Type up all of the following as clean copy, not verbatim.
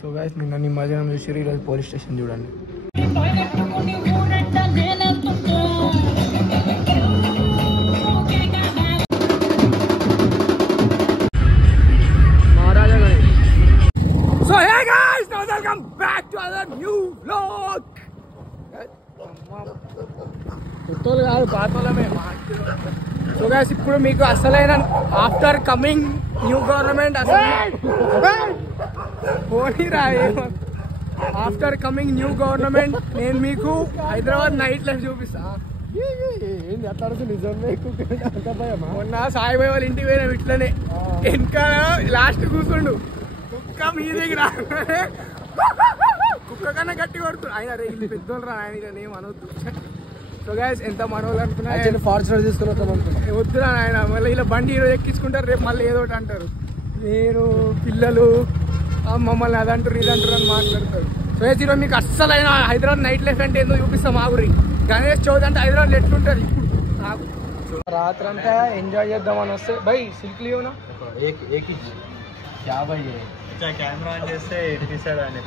So guys నిన్న నిమజ్జనం చూసి ఈరోజు పోలీస్ స్టేషన్ చూడండి. So hey guys, now welcome back to other new vlog. కొత్తలు కాదు, పాతలమే. సో గైస్ ఇప్పుడు మీకు అసలైన after coming new government after coming new government నేను మీకు హైదరాబాద్ నైట్ లైఫ్ చూపిస్తా. మొన్న సాయిబాబా వాళ్ళ ఇంటికి పోయినా ఇట్లనే ఇంకా లాస్ట్ కూర్చుండు కుక్క మీ దగ్గర కుక్క కన్నా గట్టి కొడుతుంది. ఆయన రే పెద్దోళ్ళు రా ఆయన ఏం అనవద్దు. సో గైస్ ఎంత మనోళ్ళు అనుకున్నా ఫార్చునర్ తీసుకుని వద్దురా ఆయన, మళ్ళీ ఇలా బండి ఈరోజు ఎక్కించుకుంటారు, రేపు మళ్ళీ ఏదో ఒకటి అంటారు. నేను పిల్లలు మమ్మల్ని అదంటారు ఇదంటారు అని మాట్లాడతారు. సో ఈరోజు మీకు అస్సలైన హైదరాబాద్ నైట్ లైఫ్ అంటే ఏందో చూపిస్తాం. ఆగురి గణేష్ చౌద్ అంటే హైదరాబాద్ ఎట్లుంటారు ఇప్పుడు నాకు. రాత్రి అంతా ఎంజాయ్ చేద్దామని వస్తే బై సిల్క్ లీవ్నా కెమెరా ఆన్ చేస్తే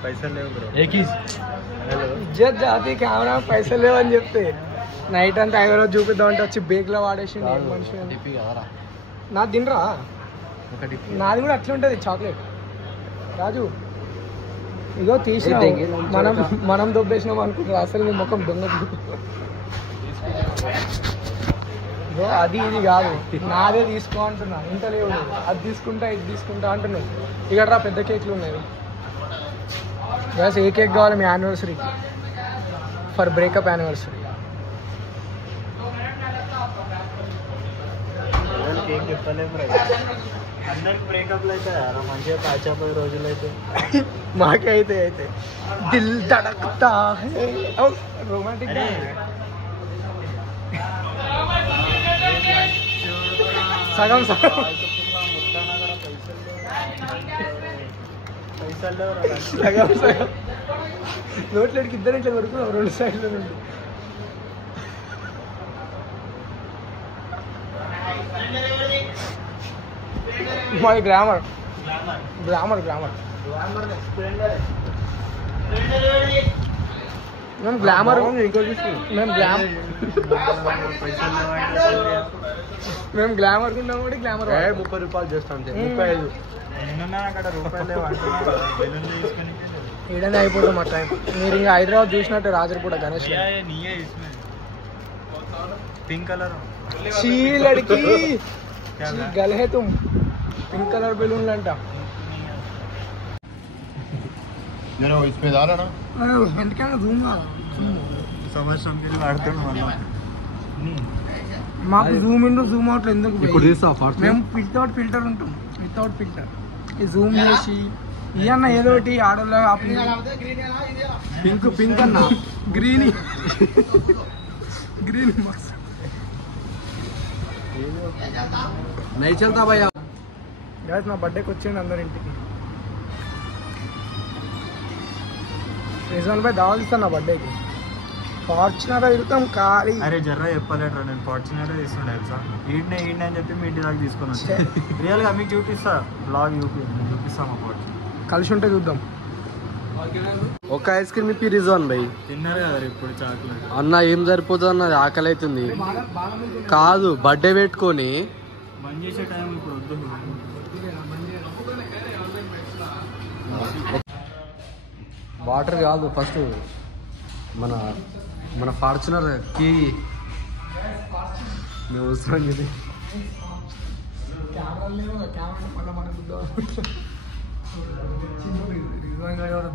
పైసలు లేవు బ్రో. ఇజ్జత్ జాతి కెమెరా పైసలు లేవని చెప్తే నైట్ అంతా హైదరాబాద్ చూపిద్దామంటే వచ్చి బేగ్లో వాడేసి మనిషి నా తినరా. నాది కూడా అట్లా ఉంటుంది చాక్లెట్. రాజు ఇగో తీసిన మనం దొబ్బేసినాం అనుకుంటారు, అసలు నీ ముఖం దొంగ. ఇగో అది ఇది కాదు, నాదే తీసుకో అంటున్నా. ఇంత లేవు, అది తీసుకుంటా ఇది తీసుకుంటా అంటున్నావు. ఇక్కడ రా పెద్ద కేక్లు ఉన్నాయి. గ్యాస్ ఏ కేక్ కావాలి మీ యానివర్సరీకి? For breakup anniversary. కేక్ చెప్పలేము అందరికి బ్రేకప్లు అయితే మంచిగా పాచా 10 రోజులు అయితే మాకే అయితే దిల్ ధడక్తా రొమాంటిక్. సగం సగం సగం సగం నోట్లకి ఇద్దరు ఇట్లా కొడుకున్నాం 2 సైడ్ల నుండి. మాది గ్లామర్ గ్లామర్ గ్లామర్ మేము గ్లామర్ మేము గ్లామర్ ఉన్నాం కూడా గ్లామర్ 30 రూపాయలు చేస్తాం. 35 అక్కడ రూపాయలు ఏడనే అయిపోతాం మా టైం. మీరు ఇంకా హైదరాబాద్ చూసినట్టు రాజరిపూడ గణేష్ పింక్ కలర్ చీలడికి గలహే తుమ్ పింక్ కలర్ బెలూన్లు అంట. ఎందుకైనా జూమ్ సంవత్సరం వాడుతున్నాం. మాకు జూమ్ ఇన్ జూమ్ అవుట్ ఎందుకు? మేము వితౌట్ ఫిల్టర్ ఉంటాం, వితౌట్ ఫిల్టర్. ఈ జూమ్ చేసి ఇవన్న ఏదో ఒకటి ఆడోళ్ళ పింక్ పింక్ అన్న గ్రీన్ గ్రీన్ నై చల్తా భయ్యా. గ్యాస్ నా బర్త్డేకి వచ్చేయండి అందరి ఇంటికి. రిజవాన్ భాయ్ దావత్ ఇస్తాను నా బర్త్డేకి. ఫార్చునర్ వెళ్తాం ఖాళీ. అరే జర్రా చెప్పలేట్రా, నేను ఫార్చునర్ తీసుకుంటా తెలుసా. ఈడనే అని చెప్పి మీ ఇంటి దాకా తీసుకొని వచ్చి రియల్గా మీకు చూపిస్తా. బ్లాగ్ చూపిస్తా మా ఫార్చునర్. కలిసి ఉంటే చూద్దాం. ఒక ఐస్ క్రీమ్ ఇప్పి రిజవాన్ భాయ్. తిన్నారు కదా ఇప్పుడు చాక్లెట్ అన్న ఏం సరిపోతుంది అన్నది, ఆకలి అవుతుంది. కాదు బర్త్డే పెట్టుకొని బంద్ చేసే టైం ఇప్పుడు వద్దు. వాటర్ కాదు ఫస్ట్ మన మన ఫార్చునర్ కి మేము వస్తున్నాం ఇది.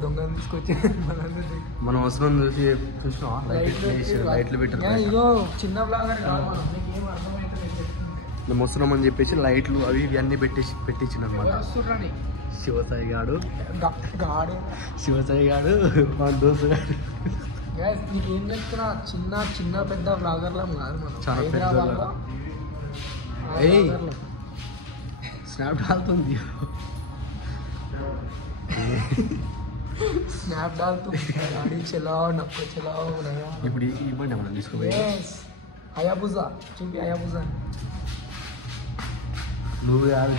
దొంగ తీసుకొచ్చి మనం అవసరం చూసి చూసినా లైట్లు పెట్టారు. ఇదో చిన్న బ్లాగర్ మేము వస్తున్నామని చెప్పేసి లైట్లు అవి ఇవి అన్నీ పెట్టించిన అనమాట. శివసాయి గాడు మన దోస్తు గాడు. నీకేం చెప్తున్నా, చిన్న చిన్న పెద్ద బ్లాగర్లా కాదు మనం. చాలా పెద్ద స్నాప్ డాలుతుంది. స్నాప్ డాలుతుంది గాడి చలావ్ నక్క చలావ్. ఇప్పుడు ఇవ్వండి మనం తీసుకుపోయి. హయాబుజా చూపి హయాబుజా. నువ్వు యారు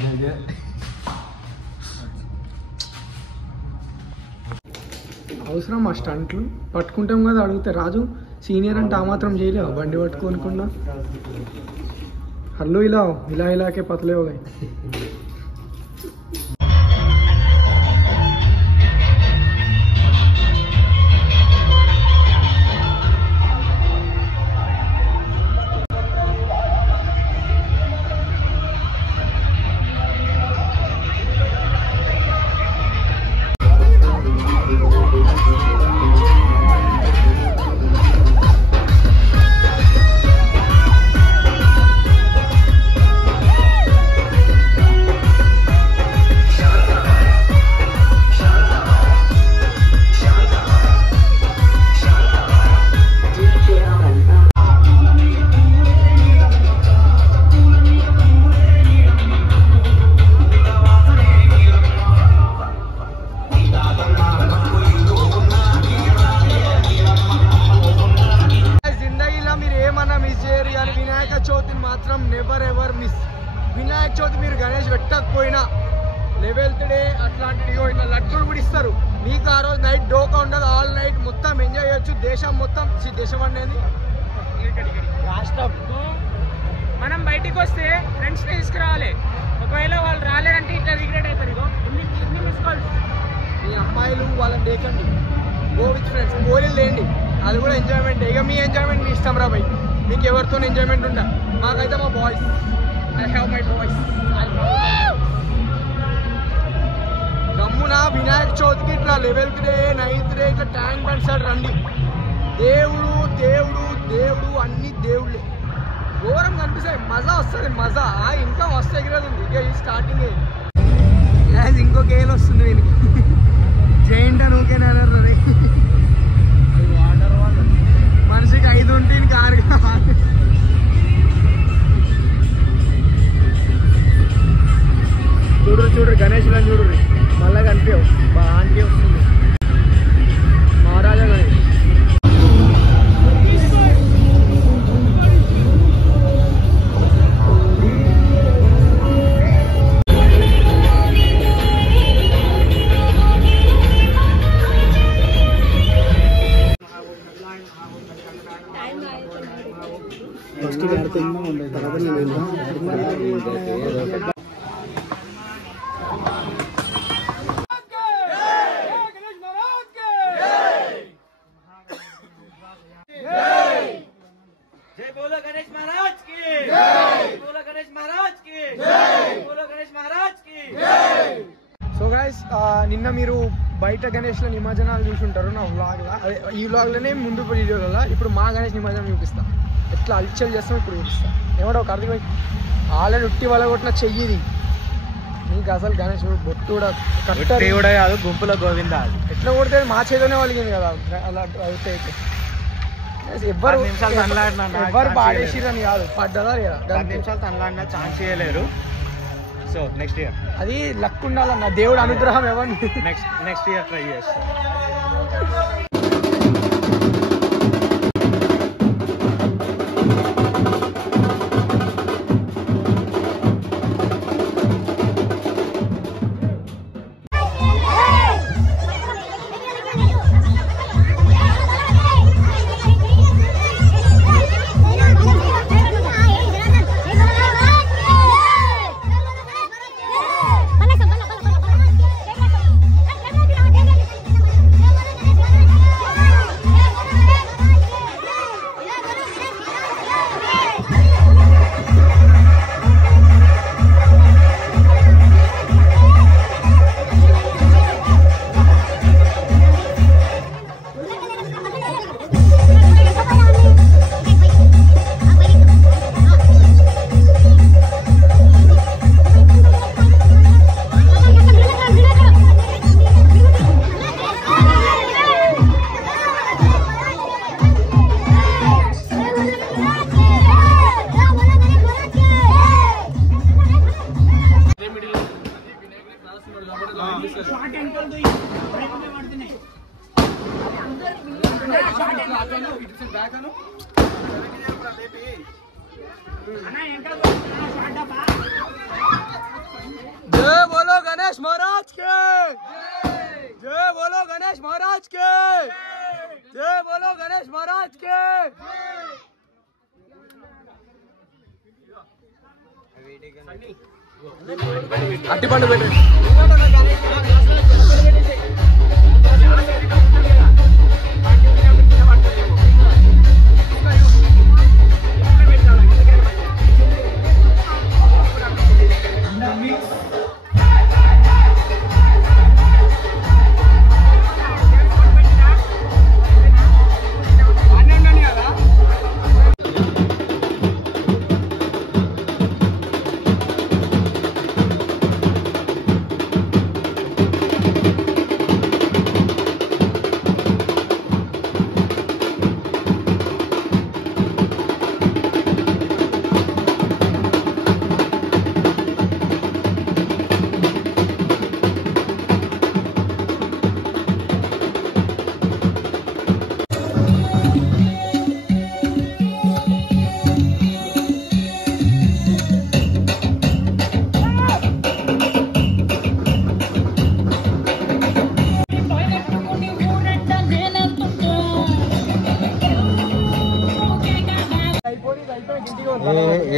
అవసరం ఆ స్టంట్లు పట్టుకుంటాం కదా. అడిగితే రాజు సీనియర్ అంటే ఆ మాత్రం చేయలేవు బండి పట్టుకోనుకున్నా. హల్లు ఇలా ఇలా ఇలాకే పతలేవు. వినాయక చవితి మీరు గణేష్ పెట్టకపోయినా 11th డే అట్లాంటి ఇట్లా లడ్డూలు కూడా ఇస్తారు మీకు. ఆ రోజు నైట్ డోకా ఉండదు, ఆల్ నైట్ మొత్తం ఎంజాయ్ చేయొచ్చు. దేశం మొత్తం దేశం అనేది రాష్ట్రం. మనం బయటికి వస్తే ఫ్రెండ్స్ తీసుకురావాలి. ఒకవేళ వాళ్ళు రాలేదంటే ఇట్లా రిగ్రెట్ అవుతారు. ఇగో ఇన్ని మిస్ కాల్స్. మీ అమ్మాయిలు వాళ్ళని లేకండి, గో విత్ ఫ్రెండ్స్. గోళీలు లేండి, అది కూడా ఎంజాయ్మెంట్. ఇక మీ ఎంజాయ్మెంట్ మీ ఇష్టం రా బై. మీకు ఎవరితో ఎంజాయ్మెంట్ ఉందా? మాకైతే మా boys, I have my boys. గమ్మున వినాయక చవితికి ఇట్లా 11th డే 9th డే ఇట్లా ట్యాంక్ బండ్ సైడ్ రండి. దేవుడు దేవుడు దేవుడు అన్ని దేవుళ్ళే. ఘోరం కనిపిస్తాయి, మజా వస్తుంది. మజా ఇంకా మస్తు ఎగిరేది. ఇక ఈ స్టార్టింగ్ ఇంకో గేల్ వస్తుంది దీనికి. జైంట్ అని ఊకేనా మనిషికి 5 ఉంటే ఇంక 6 చూడరు గణేష్లను చూడరు. మళ్ళా కనిపించవు, బాగా వస్తుంది మహారాజా గణేష్. సో గైస్, నిన్న మీరు బయట గణేష్ల నిమజ్జనాలు చూసుంటారు నా వ్లాగ్లో. అదే ఈ వ్లాగ్లోనే ముందు వీడియోలలో. ఇప్పుడు మా గణేష్ నిమజ్జనం చూపిస్తా, ఎట్లా అల్చల్ చేస్తాం ఇప్పుడు చూపిస్తా. ఏమంటే ఒక అర్థం ఆల్రెడీ ఉట్టి వల్ల కొట్టిన చెయ్యిది. నీకు అసలు గణేష్ బొట్టు కూడా కూడా కాదు, గుంపులో గోవింద. ఎట్లా కొడితే మా చేతిలోనే వలిగింది కదా. అలా అయితే ఎవ్వరు పాడేసిరని కాదు, పడ్డదా లేదా 10 నిమిషాలు తనలాడినా ఛాన్స్ చేయలేరు. సో నెక్స్ట్ ఇయర్ అది లక్ ఉండాలన్న, దేవుడు అనుగ్రహం ఎవరిని. నెక్స్ట్ ఇయర్ ట్రై చేస్తాం. जय बोलो गणेश महाराज के। जय बोलो गणेश महाराज के जय बोलो गणेश महाराज के अट्टी पंड बैठे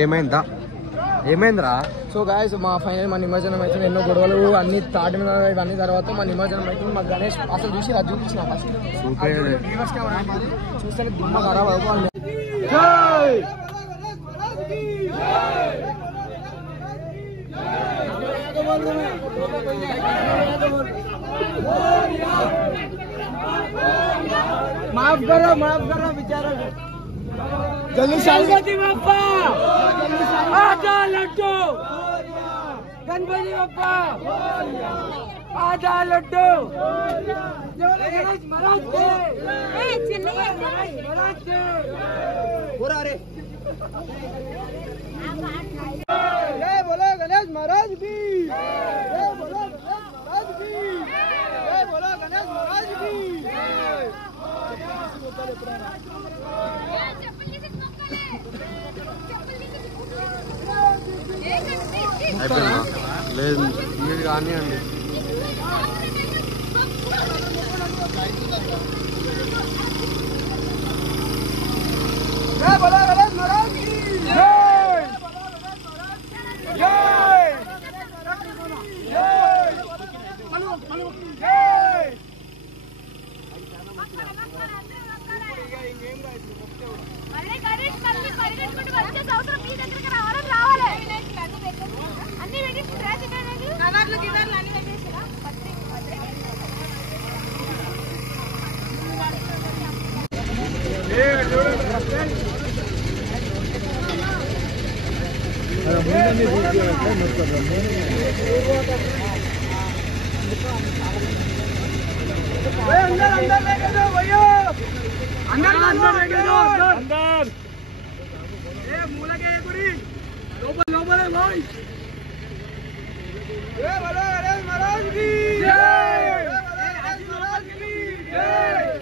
ఏమైందా ఏమైందిరా సో గాయస్ మా ఫైనల్ మా నిమజ్జనం అయితే ఎన్నో గొడవలు అన్ని తాటిన ఇవన్నీ తర్వాత మా నిమజ్జనం అయితే మా గణేష్ అసలు చూసి అది చూపించిన ఫస్ట్ చూస్తే దిమ్మ ఖరాబ్ అయిపోవాలి माफ करो बेचारा गणपति बाप्पा आजा लड्डू गणपति बाप्पा आजा लड्डू गणेश महाराज के महाराज के पूरा रे जय बोलो गणेश महाराज की जय बोलो गणेश महाराज की जय बोलो गणेश महाराज की లేదు మీరు కానివ్వండి जय बोलो गणेश महाराज की जय जय अंदर अंदर लेके जाओ भैया अंदर अंदर लेके जाओ अंदर ए मूला के गुरी लोबल लोबल है भाई जय बोलो गणेश महाराज की जय गणेश महाराज की जय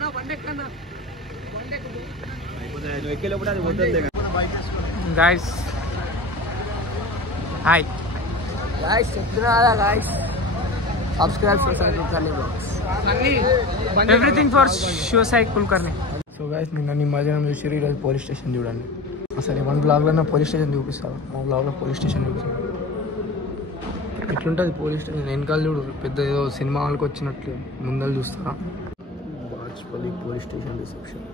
ना बंडे करना बंडे को एके लोपटा बोतल देगा गाइस हाय गाइस कितना गाइस सब्सक्राइब करने everything for Shiv Sai Kulkarni so guys నిన్న నిమజ్జనం చూసి ఈరోజు పోలీస్ స్టేషన్ చూడండి అసలు వన్ బ్లాగ్లో నా పోలీస్ స్టేషన్ చూపిస్తాను మా బ్లాగ్లో పోలీస్ స్టేషన్ చూపిస్తాను ఎట్లుంటుంది పోలీస్ స్టేషన్ వెనకాల చూడు పెద్ద ఏదో సినిమా హాల్కి వచ్చినట్లు ముందలు చూస్తారా బాచ్పల్లి పోలీస్ స్టేషన్ రిసెప్షన్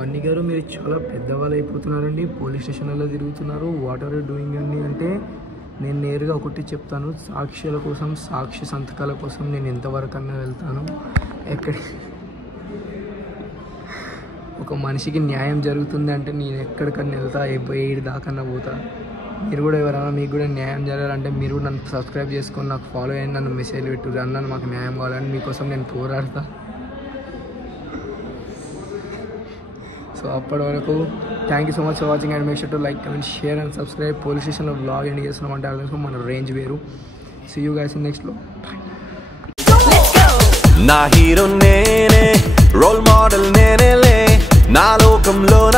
వన్నీ గారు మీరు చాలా పెద్దవాళ్ళు అయిపోతున్నారండి పోలీస్ స్టేషన్లలో తిరుగుతున్నారు వాట్ ఆర్ యూ డూయింగ్ అండి అంటే నేను నేరుగా ఒకటి చెప్తాను సాక్ష్యాల కోసం సాక్షి సంతకాల కోసం నేను ఎంతవరకన్నా వెళ్తాను ఎక్కడి ఒక మనిషికి న్యాయం జరుగుతుంది అంటే నేను ఎక్కడికన్నా వెళ్తా 7 దాకన్నా పోతా మీరు కూడా ఎవరైనా మీకు కూడా న్యాయం జరగాలంటే మీరు కూడా నన్ను సబ్స్క్రైబ్ చేసుకొని నాకు ఫాలో అయ్యండి నన్ను మెసేజ్ పెట్టుర్రు అన్న మాకు న్యాయం కావాలని మీకోసం నేను పోరాడతా సో అప్పటి వరకు thank you so much for watching and make sure to like comment share and subscribe police స్టేషన్లో బ్లాగ్ ఎండ్ చేస్తున్నాం అంటే అర్థం మన రేంజ్ వేరు సీ యూ గైస్ ఇన్ నెక్స్ట్లో నా హీరో నేనే రోల్ మోడల్ నేనేలే నా లోకంలో